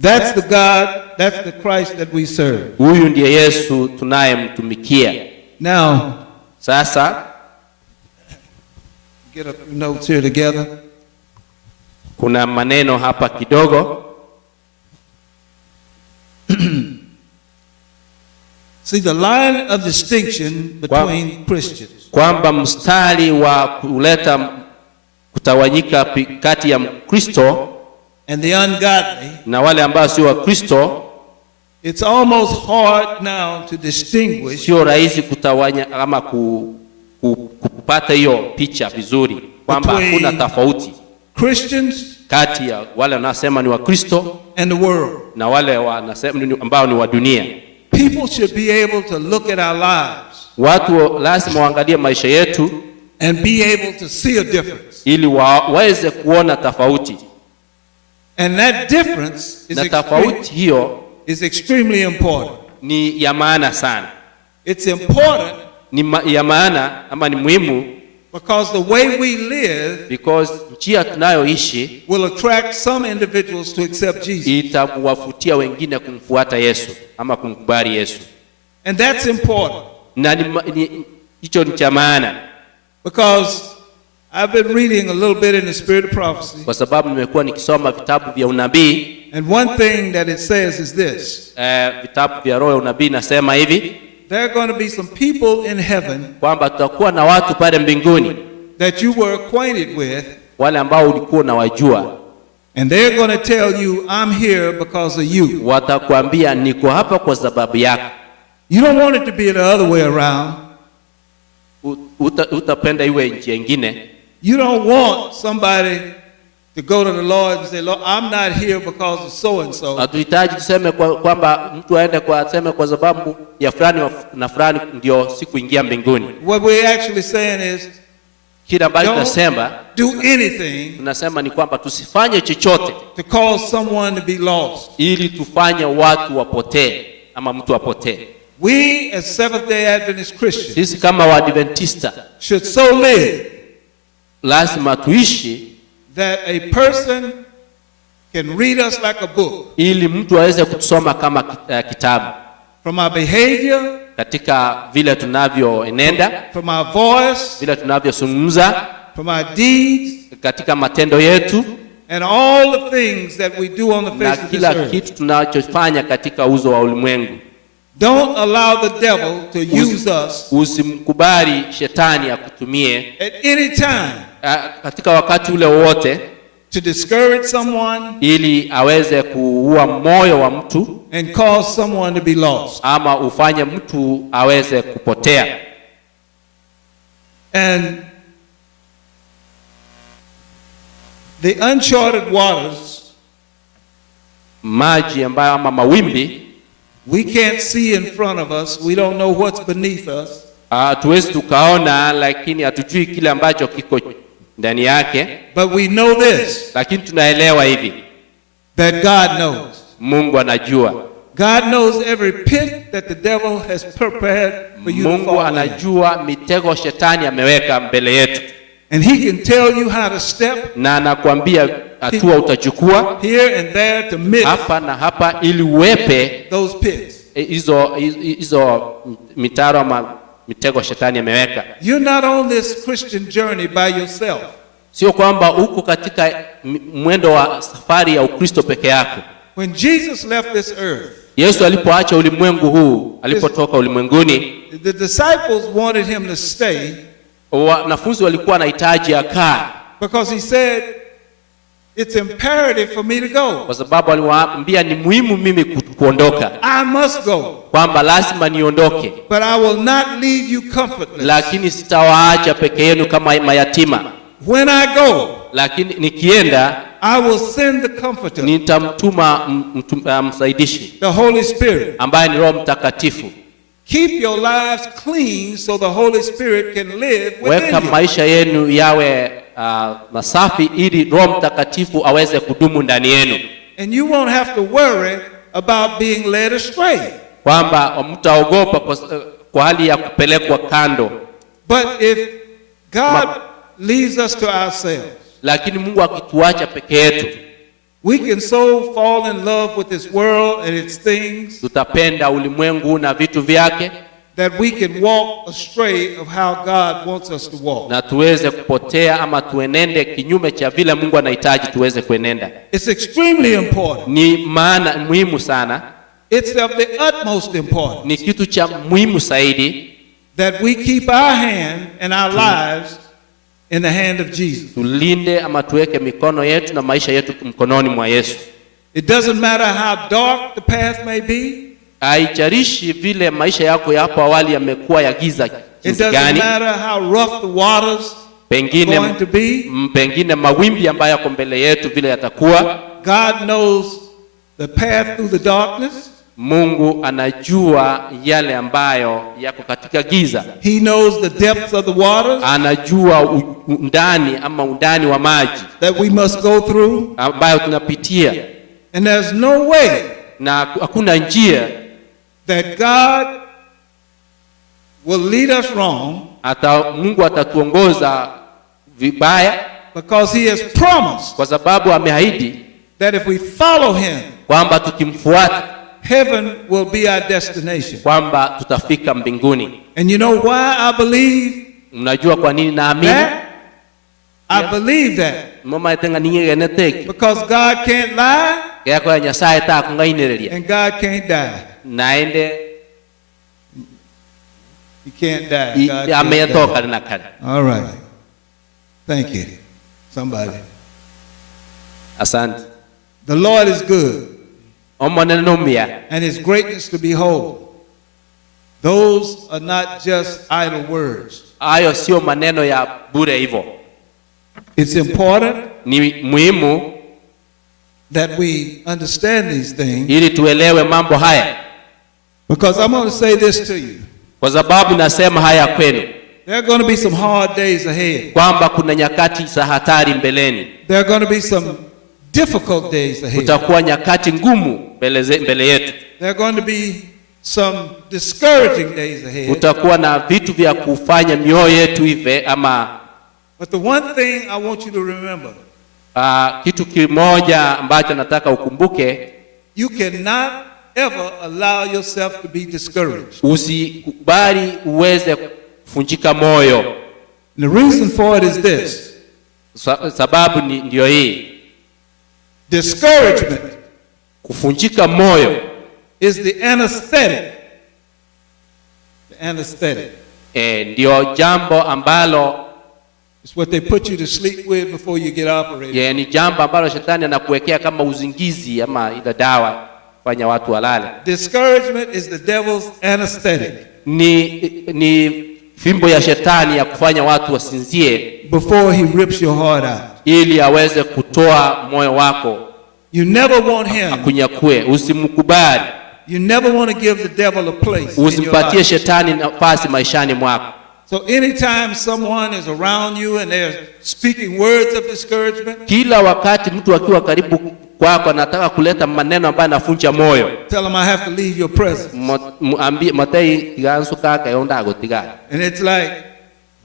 That's the God, that's the Christ that we serve. Huyu ndiye Yesu tunayemtumikia. Now, Sasa get a few notes here together. kuna maneno hapa kidogo. See, the line of distinction between Christians Kwamba mstari wa kuleta kutawanyika kati ya Mkristo and the ungodly, na wale ambao sio Wakristo, it's almost hard now to distinguish sio rahisi kutawanya ama kupata hiyo picha vizuri, kwamba hakuna tofauti Christians kati ya wale wanaosema ni Wakristo and the world. na wale wanasema ambao ni wa dunia. People should be able to look at our lives Watu lazima waangalie maisha yetu and be able to see a difference. ili waweze kuona tofauti. And that difference Na tofauti hiyo is extremely important. ni ya maana sana. It's important Ya maana ama ni muhimu because the way we live because njia tunayoishi will attract some individuals to accept Jesus. itawafutia wengine kumfuata Yesu ama kumkubali Yesu. And that's important Na hicho ni cha maana because I've been reading a little bit in the spirit of prophecy. kwa sababu nimekuwa nikisoma vitabu vya unabii. And one thing that it says is this. Vitabu vya roho ya unabii nasema hivi, There are going to be some people in heaven kwamba tutakuwa na watu pale mbinguni that you were acquainted with, wale ambao ulikuwa unawajua, and they're going to tell you, I'm here because of you. watakwambia niko hapa kwa sababu yako. You don't want it to be the other way around. Utapenda iwe njia nyingine. You don't want somebody to go to the Lord and say, Lord, I'm not here because of so and so. Hatuhitaji tuseme kwamba mtu aende aseme kwa sababu ya fulani na fulani ndio sikuingia mbinguni. What we're actually saying is, Kile ambacho tunasema do anything tunasema ni kwamba tusifanye chochote to cause someone to be lost. ili tufanye watu wapotee ama mtu apotee. We as Seventh-day Adventist Christians Sisi kama Waadventista should so live lazima tuishi that a person can read us like a book. ili mtu aweze kutusoma kama kitabu, From our behavior, katika vile tunavyoenenda, from our voice, vile tunavyozungumza, from our deeds, katika matendo yetu, and all the things that we do on the na face of this kila earth. kitu tunachofanya katika uzo wa ulimwengu. Don't allow the devil to use us Usimkubali shetani akutumie at any time katika wakati ule wote to discourage someone ili aweze kuua moyo wa mtu and cause someone to be lost. ama ufanye mtu aweze kupotea. And the uncharted waters, maji ambayo ama mawimbi, we can't see in front of us. We don't know what's beneath us. hatuwezi tukaona, lakini hatujui kile ambacho kiko ndani yake, But we know this, lakini tunaelewa hivi, that God knows. Mungu anajua. God knows every pit that the devil has prepared for you to Mungu fall in. anajua mitego shetani ameweka mbele yetu, And he can tell you how to step na anakuambia hatua utachukua here and there to miss hapa na hapa ili uepe those pits. hizo mitaro ama mitego shetani ameweka. You're not on this Christian journey by yourself. Sio kwamba uko katika mwendo wa safari ya Ukristo peke yako. When Jesus left this earth, Yesu alipoacha ulimwengu huu, alipotoka ulimwenguni, the disciples wanted him to stay wanafunzi walikuwa wanahitaji akae, because he said, it's imperative for me to go. kwa sababu aliwaambia ni muhimu mimi kuondoka, I must go, kwamba lazima niondoke, but I will not leave you comfortless. lakini sitawaacha peke yenu kama mayatima. When I go, Lakini nikienda I will send the comforter, nitamtuma msaidishi the Holy Spirit. ambaye ni Roho Mtakatifu. Keep your lives clean so the Holy Spirit can live within Weka you. maisha yenu yawe masafi ili Roho Mtakatifu aweze kudumu ndani yenu, And you won't have to worry about being led astray. kwamba mtaogopa kwa hali ya kupelekwa kando. But if God leaves us to ourselves, Lakini Mungu akituacha peke yetu, we can so fall in love with this world and its things tutapenda ulimwengu na vitu vyake, that we can walk astray of how God wants us to walk. na tuweze kupotea ama tuenende kinyume cha vile Mungu anahitaji tuweze kuenenda. It's extremely important. Ni maana muhimu sana, It's of the utmost importance ni kitu cha muhimu zaidi that we keep our hand and our lives in the hand of Jesus. tulinde ama tuweke mikono yetu na maisha yetu mkononi mwa Yesu. It doesn't matter how dark the path may be. Haijalishi vile maisha yako ya hapo awali yamekuwa ya giza It jinsi doesn't gani, matter how rough the waters going to be. pengine mawimbi ambayo yako mbele yetu vile yatakuwa. God knows the path through the darkness. Mungu anajua yale ambayo yako katika giza. He knows the depths of the waters Anajua undani wa maji that we must go through. ambayo tunapitia, And there's no way na hakuna njia that God will lead us wrong, Mungu atatuongoza vibaya, because he has promised kwa sababu ameahidi that if we follow him, kwamba tukimfuata heaven will be our destination. kwamba tutafika mbinguni. And you know why I believe Mnajua kwa nini naamini? that? I believe that Mama etenga ninge neteki because God can't lie kaya kwa Nyasaye ta kungainireria and God can't die. naende He can't die. God can't ametoka die. na kale. All right. Thank you. Somebody. Asante. The Lord is good, Omonenumia and his greatness to behold. Those are not just idle words. hayo sio maneno ya bure hivyo. It's important Ni muhimu that we understand these things, ili tuelewe mambo haya, because I'm going to say this to you. kwa sababu nasema haya kwenu There are going to be some hard days ahead. kwamba kuna nyakati za hatari mbeleni. There are going to be some difficult days ahead. Kutakuwa nyakati ngumu mbele yetu. There are going to be some discouraging days ahead. Kutakuwa na vitu vya kufanya mioyo yetu ive ama But the one thing I want you to remember, kitu kimoja ambacho nataka ukumbuke, you cannot ever allow yourself to be discouraged. usikubali uweze kufunjika moyo. And the reason for it is this. Sababu ndio hii. Discouragement kufunjika moyo is the anesthetic. The anesthetic. Ndio jambo ambalo it's what they put you to sleep with before you get operated. Ni jambo ambalo shetani anakuwekea kama uzingizi ama ile dawa fanya watu walale. Discouragement is the devil's anesthetic. Ni fimbo ya shetani ya kufanya watu wasinzie before he rips your heart out. Ili aweze kutoa moyo wako. You never want him. Akunyakue, usimkubali. You never want to give the devil a place. Usimpatie shetani nafasi maishani mwako. So anytime someone is around you and they're speaking words of discouragement, kila wakati mtu akiwa karibu kwako anataka kuleta maneno ambayo yanafunja moyo, tell him I have to leave your presence. And it's like,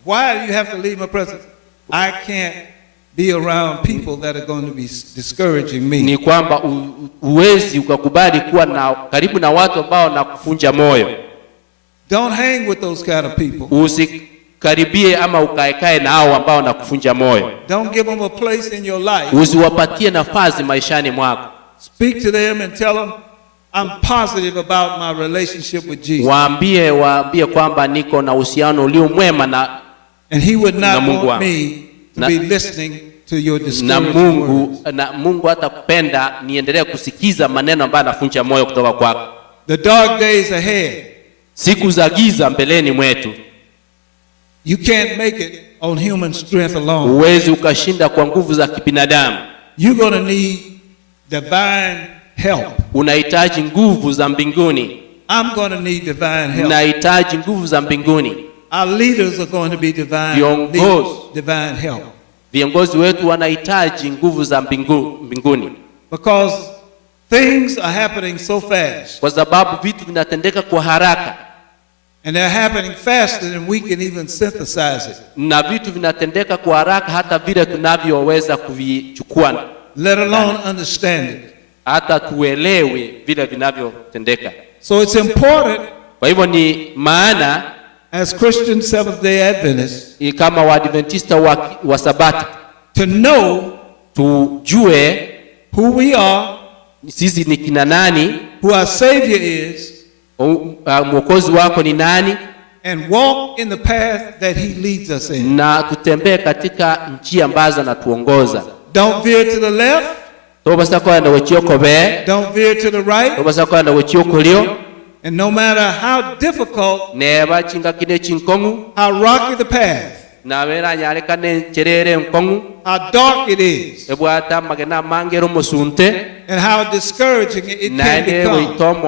why do you have to leave my presence? I can't be around people that are going to be discouraging me. Ni kwamba uwezi ukakubali kuwa na karibu na watu ambao wanakufunja moyo. Don't hang with those kind of people. Usikaribie ama ukaekae na hao ambao wanakufunja moyo. Don't give them a place in your life. Usiwapatie nafasi maishani mwako. Speak to them and tell them I'm positive about my relationship with Jesus. Waambie kwamba niko na uhusiano ulio mwema na and he would not want me to be listening to your discouraging words. Na Mungu atakupenda niendelee kusikiza maneno ambayo yanafunja moyo kutoka kwako. The dark days ahead. Siku za giza mbeleni mwetu. You can't make it on human strength alone. Uwezi ukashinda kwa nguvu za kibinadamu. You're going to need divine help. Unahitaji nguvu za mbinguni. I'm going to need divine help. Unahitaji nguvu za mbinguni. Our leaders are going to be divine help. Viongozi wetu wanahitaji nguvu za mbinguni. Because things are happening so fast. Kwa sababu vitu vinatendeka kwa haraka. And they're happening faster than we can even synthesize it. Na vitu vinatendeka kwa haraka hata vile tunavyoweza kuvichukua. Let alone understand it. Hata tuelewe vile vinavyotendeka. So it's important. Kwa hivyo ni maana as Christian Seventh-day Adventists, kama Waadventista wa Sabato, to know, tujue who we are, sisi ni kina nani, who our Savior is, Mwokozi wako ni nani, and walk in the path that he leads us in. Na tutembee katika njia ambazo anatuongoza. Don't veer to the left. Don't veer to the right. And no matter how difficult, how rocky the path, how dark it is, and how discouraging it can become,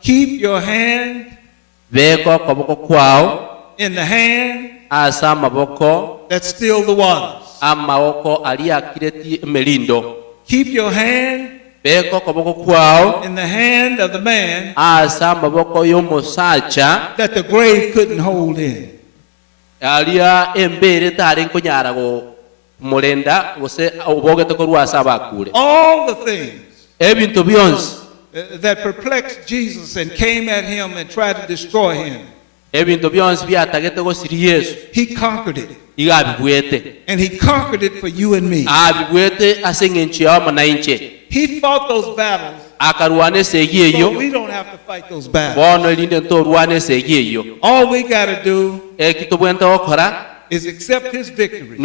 keep your hand in the hand that still the waters. Keep your hand in the hand of the man that the grave couldn't hold in. All the things that perplexed Jesus and came at him and tried to destroy him, he conquered it. And he conquered it for you and me. He fought those battles, so we don't have to fight those battles. All we got to do is accept his victory.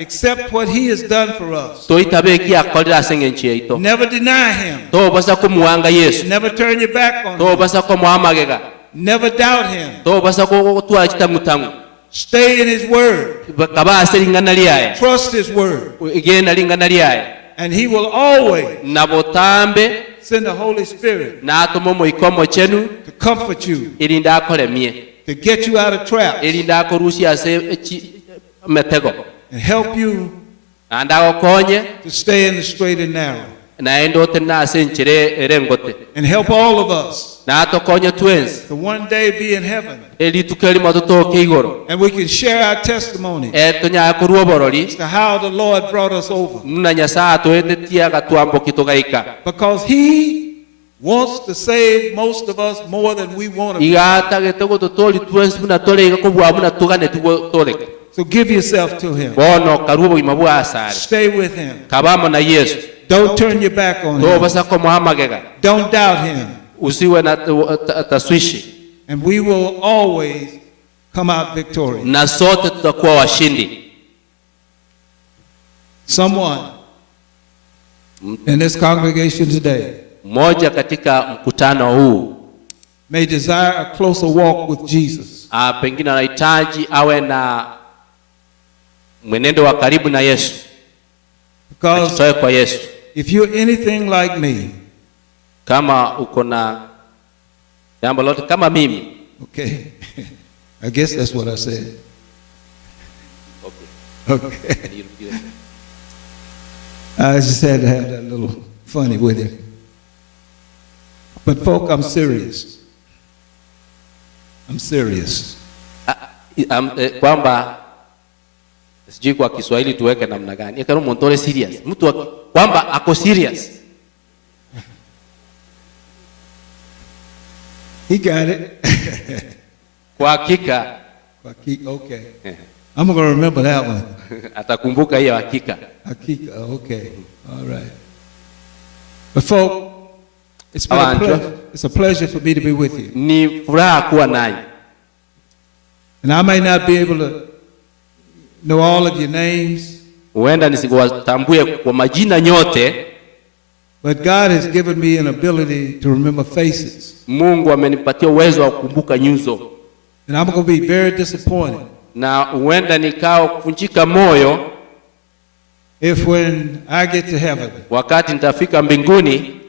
Accept what he has done for us. Never deny him. Never turn your back on him. Never doubt him. Stay in his word. Trust his word. And he will always send the Holy Spirit to comfort you, to get you out of traps, and help you to stay in the straight and narrow. And help all of us to one day be in heaven. And we can share our testimony as to how the Lord brought us over. Because he wants to save most of us more than we want to. So give yourself to him. Bono karubo imabua asari. Stay with him. Kabamo na Yesu. Don't turn your back on him. Don't doubt him. Usiwe na taswishi. And we will always come out victorious. Na sote tutakuwa washindi. Someone in this congregation today moja katika mkutano huu may desire a closer walk with Jesus. Pengine anahitaji awe na mwenendo wa karibu na Yesu. Because kwa Yesu. If you're anything like me, kama uko na jambo lote kama mimi. Okay. I guess that's what I said. Okay. I just had to have that little funny with it. But folk, I'm serious. I'm serious. Kwamba sijui kwa Kiswahili tuweke namna gani. Eka mtu serious. Mtu kwamba ako serious. He got it. Kwa hakika. Okay. I'm going to remember that one. Atakumbuka hiyo hakika. Hakika, okay. All right. But folk, it's a pleasure for me to be with you. Ni furaha kuwa nanyi. And I may not be able to know all of your names. Huenda nisiwatambue kwa majina nyote. But God has given me an ability to remember faces. Mungu amenipatia uwezo wa kukumbuka nyuso. And I'm going to be very disappointed. Na huenda nikao kuvunjika moyo if when I get to heaven, wakati nitafika mbinguni,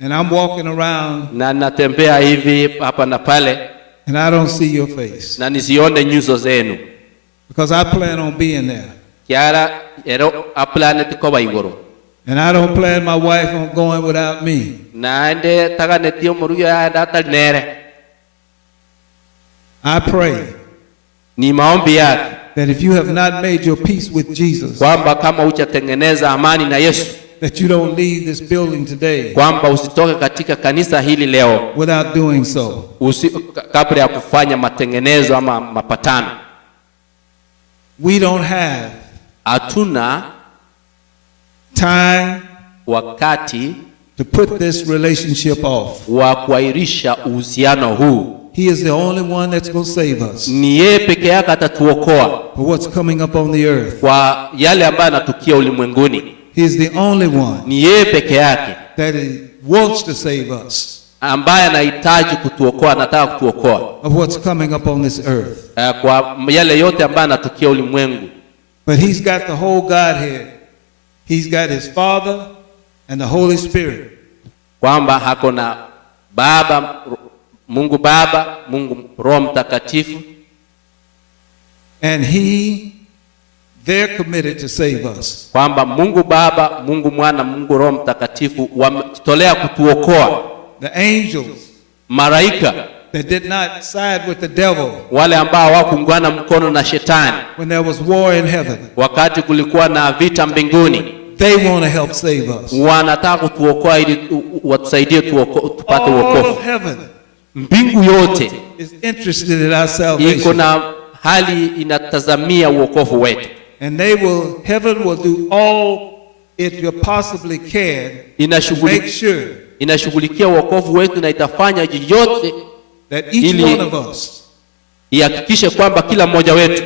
and I'm walking around, na natembea hivi hapa na pale, and I don't see your face, na nisione nyuso zenu, because I plan on being there. Kiara ero a planet ko baigoro. And I don't plan my wife on going without me. Na ende taganetio muruyo ya data nere. I pray ni maombi yake that if you have not made your peace with Jesus, kwamba kama hujatengeneza amani na Yesu, that you don't leave this building today, kwamba usitoke katika kanisa hili leo without doing so. Kabla ya kufanya matengenezo ama mapatano. We don't have hatuna time wakati to put this relationship off. Wa kuairisha uhusiano huu. He is the only one that's going to save us. Ni yeye peke yake atatuokoa for what's coming up on the earth. Kwa yale ambayo yanatukia ulimwenguni. He is the only one. Ni yeye peke yake that he wants to save us. Ambaye anahitaji kutuokoa, anataka kutuokoa. Of what's coming up on this earth. Kwa yale yote ambayo yanatukia ulimwengu. But he's got the whole Godhead. He's got his Father and the Holy Spirit. Kwamba hako na Baba, Mungu Baba, Mungu Roho Mtakatifu. And they're committed to save us. Kwamba Mungu Baba, Mungu Mwana, Mungu Roho Mtakatifu wametolea kutuokoa. The angels, malaika, that did not side with the devil, wale ambao hawakuungana mkono na shetani, when there was war in heaven, wakati kulikuwa na vita mbinguni, they want to help save us. Wanataka kutuokoa ili watusaidie tupate wokovu. All of heaven, mbingu yote, is interested in our salvation. Iko na hali inatazamia wokovu wetu. And heaven will do all it possibly can to make sure inashughulikia wokovu wetu, na itafanya yote that each one of us, ihakikishe kwamba kila mmoja wetu,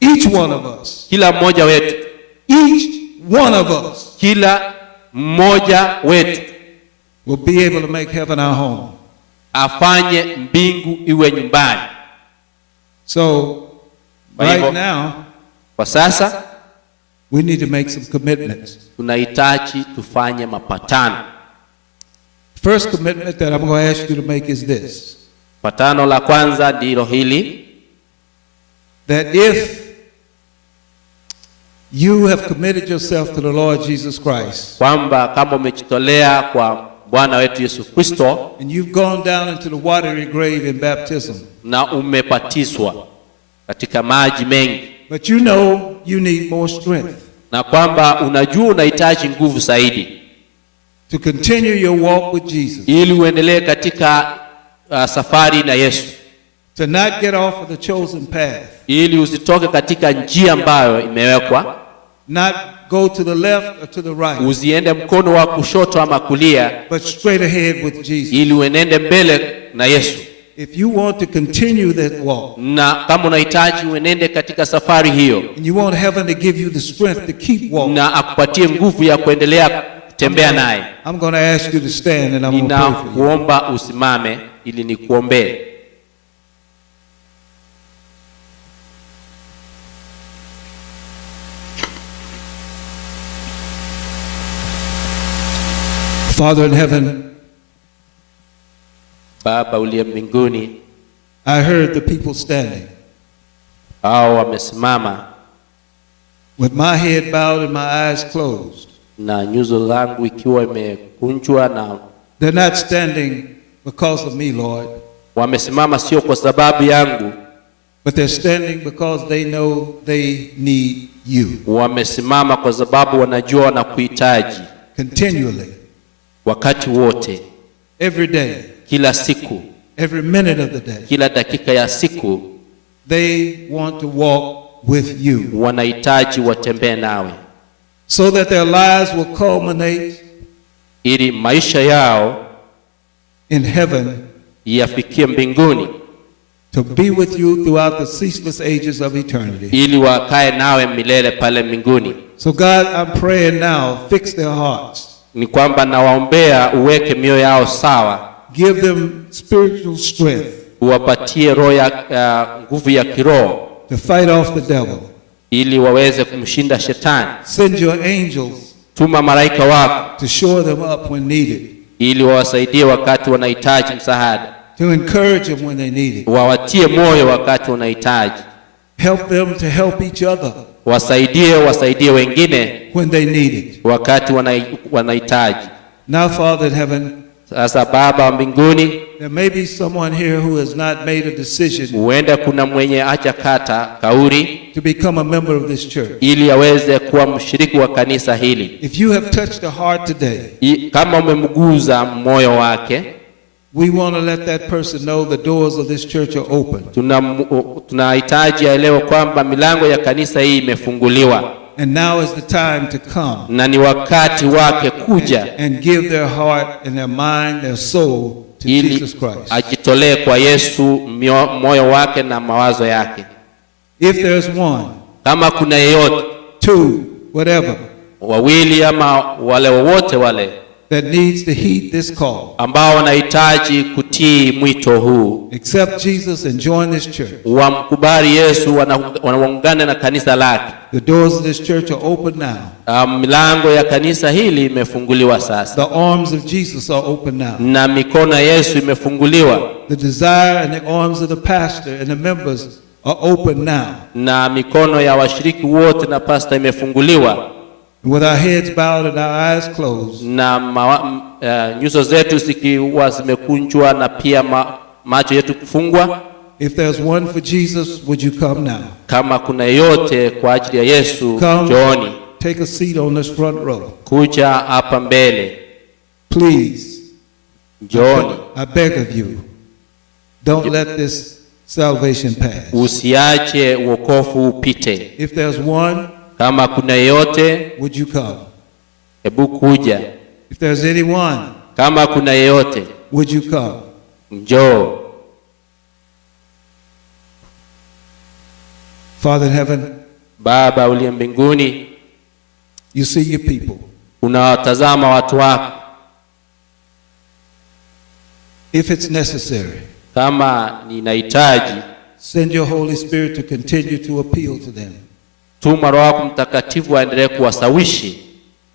each one of us, kila mmoja wetu, each one of us, kila mmoja wetu will be able to make heaven our home. Afanye mbingu iwe nyumbani. So right now, kwa sasa, we need to make some commitments. Tunahitaji tufanye mapatano. First commitment that I'm going to ask you to make is this. Patano la kwanza ndilo hili. That if you have committed yourself to the Lord Jesus Christ, kwamba kama umejitolea kwa Bwana wetu Yesu Kristo, and you've gone down into the watery grave in baptism, na umebatizwa katika maji mengi, but you know you need more strength, na kwamba unajua unahitaji nguvu zaidi to continue your walk with Jesus, ili uendelee katika safari na Yesu, To not get off of the chosen path. Ili usitoke katika njia ambayo imewekwa. Not go to the left or to the right. Usiende mkono wa kushoto ama kulia. But straight ahead with Jesus. Ili uenende mbele na Yesu. If you want to continue that walk. Na kama unahitaji uenende katika safari hiyo. And you want heaven to give you the strength to keep walking. Na akupatie nguvu ya kuendelea kutembea naye. I'm going to ask you to stand and I'm going to pray for you. Ninakuomba usimame ili nikuombee. Father in heaven, Baba uliye mbinguni, I heard the people standing. Hao wamesimama with my head bowed and my eyes closed. Na nyuso zangu ikiwa imekunjwa na they're not standing because of me, Lord. Wamesimama sio kwa sababu yangu, but they're standing because they know they need you. Wamesimama kwa sababu wanajua wanakuhitaji. Continually. Wakati wote. Every day. Kila siku. Every minute of the day. Kila dakika ya siku. They want to walk with you. Wanahitaji watembee nawe. So that their lives will culminate. Ili maisha yao in heaven. Yafikie mbinguni. To be with you throughout the ceaseless ages of eternity. Ili wakae nawe milele pale mbinguni. So God, I'm praying now, fix their hearts. Ni kwamba nawaombea uweke mioyo yao sawa. Give them spiritual strength. Uwapatie roho ya nguvu ya kiroho. To fight off the devil. Ili waweze kumshinda shetani. Send your angels. Tuma malaika wako. To shore them up when needed. Ili wawasaidie wakati wanahitaji msaada. To encourage them when they need it. Wawatie moyo wakati wanahitaji. Help them to help each other. Wasaidie wengine when they need it. Wakati wanahitaji. Now, Father in heaven, sasa Baba wa mbinguni, there may be someone here who has not made a decision. Huenda kuna mwenye hajakata kauli to become a member of this church. Ili aweze kuwa mshiriki wa kanisa hili. If you have touched a heart today, kama umemguza moyo wake, we want to let that person know the doors of this church are open. Tunahitaji aelewe kwamba milango ya kanisa hii imefunguliwa. And now is the time to come. Na ni wakati wake kuja. And give their heart and their mind, their soul to Jesus Christ. Ajitolee kwa Yesu moyo wake na mawazo yake. If there's one, kama kuna yeyote, two, whatever, wawili ama wale wote wale, that needs to heed this call, ambao wanahitaji kutii mwito huu, accept Jesus and join this church. Wamkubali Yesu, wanaungana na kanisa lake. The doors of this church are open now. Milango ya kanisa hili imefunguliwa sasa. The arms of Jesus are open now. Na mikono ya Yesu imefunguliwa. The desire and the arms of the pastor and the members are open now. Na mikono ya washiriki wote na pastor imefunguliwa. With our heads bowed and our eyes closed. Na nyuso zetu zikiwa zimekunjwa na pia macho yetu kufungwa. If there's one for Jesus, would you come now? Kama kuna yote kwa ajili ya Yesu, jooni. Take a seat on this front row. Kuja hapa mbele. Please. Jooni. I beg of you. Don't let this salvation pass. Usiache wokovu upite. If there's one, kama kuna yeyote, would you come? Hebu kuja. If there's anyone, kama kuna yeyote, would you come? Njoo. Father in heaven, Baba uliye mbinguni, you see your people. Unawatazama watu wako. If it's necessary, kama ninahitaji, send your Holy Spirit to continue to appeal to them. Tuma Roho wako Mtakatifu aendelee kuwasawishi,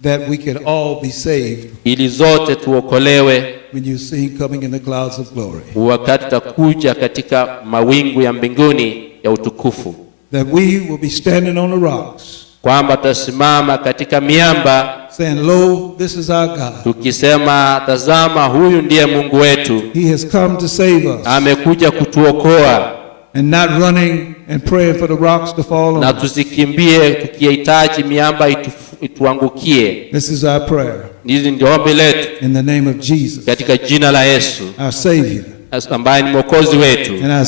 that we can all be saved, ili zote tuokolewe, when you see him coming in the clouds of glory. Wakati takuja katika mawingu ya mbinguni ya utukufu. That we will be standing on the rocks, kwamba tasimama katika miamba, saying, lo, this is our God. Tukisema, tazama huyu ndiye Mungu wetu. He has come to save us. Amekuja kutuokoa. And not running and praying for the rocks to fall on us. Na tusikimbie tukihitaji miamba ituangukie. This is our prayer. Hili ndio ombi letu. In the name of Jesus. Katika jina la Yesu. Our Savior. Ambaye ni Mwokozi wetu. And our